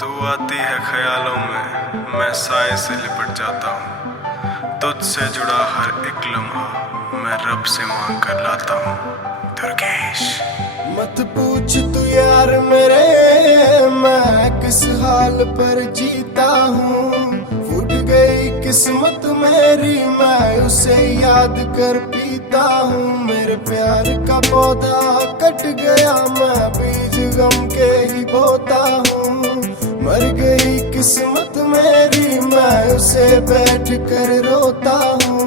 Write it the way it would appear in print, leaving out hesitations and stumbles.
तू आती है ख्यालों में, मैं साए से लिपट जाता हूँ। तुझसे जुड़ा हर एक लम्हा मैं रब से मांग कर लाता हूँ। दुर्गेश। मत पूछ तू यार मेरे, मैं किस हाल पर जीता हूँ। फूट गई किस्मत मेरी, मैं उसे याद कर पीता हूँ। मेरे प्यार का पौधा कट गया, मैं बीज गम के ही बोता हूँ। मर गई किस्मत मेरी, मैं उसे बैठ कर रोता हूँ।